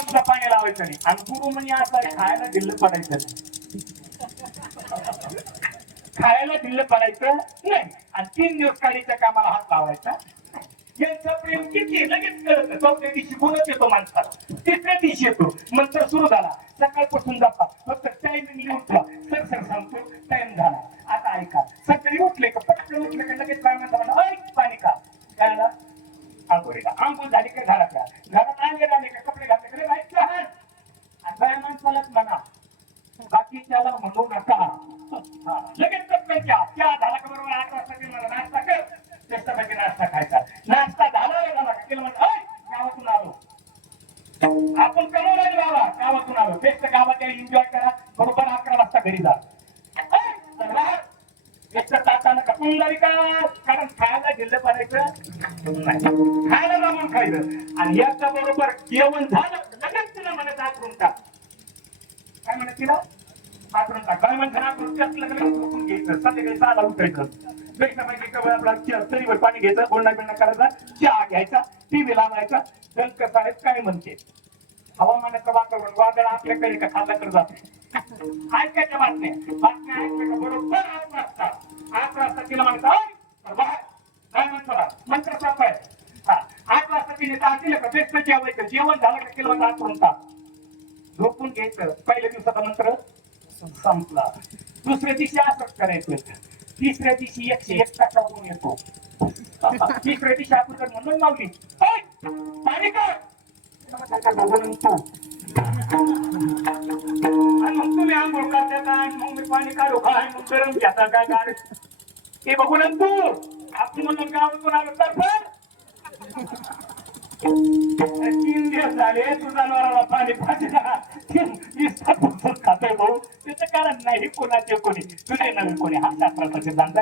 सुद्धा पाणी लावायचं नाही आणि गुरु म्हणजे असं खायला दिलं पडायचं नाही. खायला दिलं पडायचं नाही आणि 3 दिवस काढीच्या कामाला हात लावायचा. यांचं प्रेम किती लगेच कळतं. चौथ्या दिवशी गुणच येतो माणसाला, तिसऱ्या दिवशी येतो, मंत्र सुरू झाला, सकाळपासून जातात फक्त टाइमिंग लिहून ठेवा. सर सर सांगतो टाइम झाला. आता ऐका, सकाळी उठले का पटकन उठले का लगेच काय म्हणतात, पाणी का खायला आंघोळी का आंघोळ झाली का घरात घरात आले झाले का कपडे घातले का राईट का बाया माणसालाच म्हणा, बाकीच्याला म्हणू नका. लगेच चहा झाला का बरोबर 8 वाजता केला नाश्ता कर, त्याच्यापैकी नाश्ता खायचा. नाश्ता झाला का केलं म्हणतो गावातून आलो आपण कमवलं बाबा, गावातून आलो बेस्ट गावात एन्जॉय करा, बरोबर 11 वाजता घरी जा. ताटानं कपून जाईल का, कारण खायला गेलं पाहिजे खायला जाऊन खायचं आणि याच्या बरोबर जेवण झालं लगेच तिला म्हणत आकरून टाक. काय म्हणत तिला आकरून टाक. काय म्हणतात आकरून त्यातलं घ्यायचं, संध्याकाळी 6ला उठायचं, बेस्टपैकी आपला तरीवर पाणी घ्यायचं, बोलणा बिळणा करायचा, चहा घ्यायचा, टीव्ही लावायचा. दंक साहेब काय म्हणते, हवामानाचं वातावरण वादळ आपल्याकडे का खाल्ल्याकडे जाते. ऐकायच्या बातम्या बातम्या ऐकायच्या बरोबर 8 वाजता तिला म्हणतात काय म्हणतो मंत्र साफ आहे. 8 वाजता तिने तास दिलं का बेस्ट जेवायचं, जेवण झालं का केलं म्हणतात आकरून टाक. झोपून घ्यायचं. पहिल्या दिवसाचा मंत्र संपला. दुसऱ्या दिवशी असंच करायचं. तिसऱ्या दिवशी 101 टाकावून येतो. तिसऱ्या दिवशी आपण म्हणून मावली पाणी का आणि मग तुम्ही आंघोळ करता काय, मग मी पाणी काढू काय, मग गरम घेता काय गाड ते बघून तू आपण म्हणून गावातून आलो तर पण 3 दिवस झाले तू जनावराला पाणी खातोय भाऊ. त्याचं कारण नाही कोणाचे कोणी तुझे नवीन कोणी हा शास्त्राचा सिद्धांत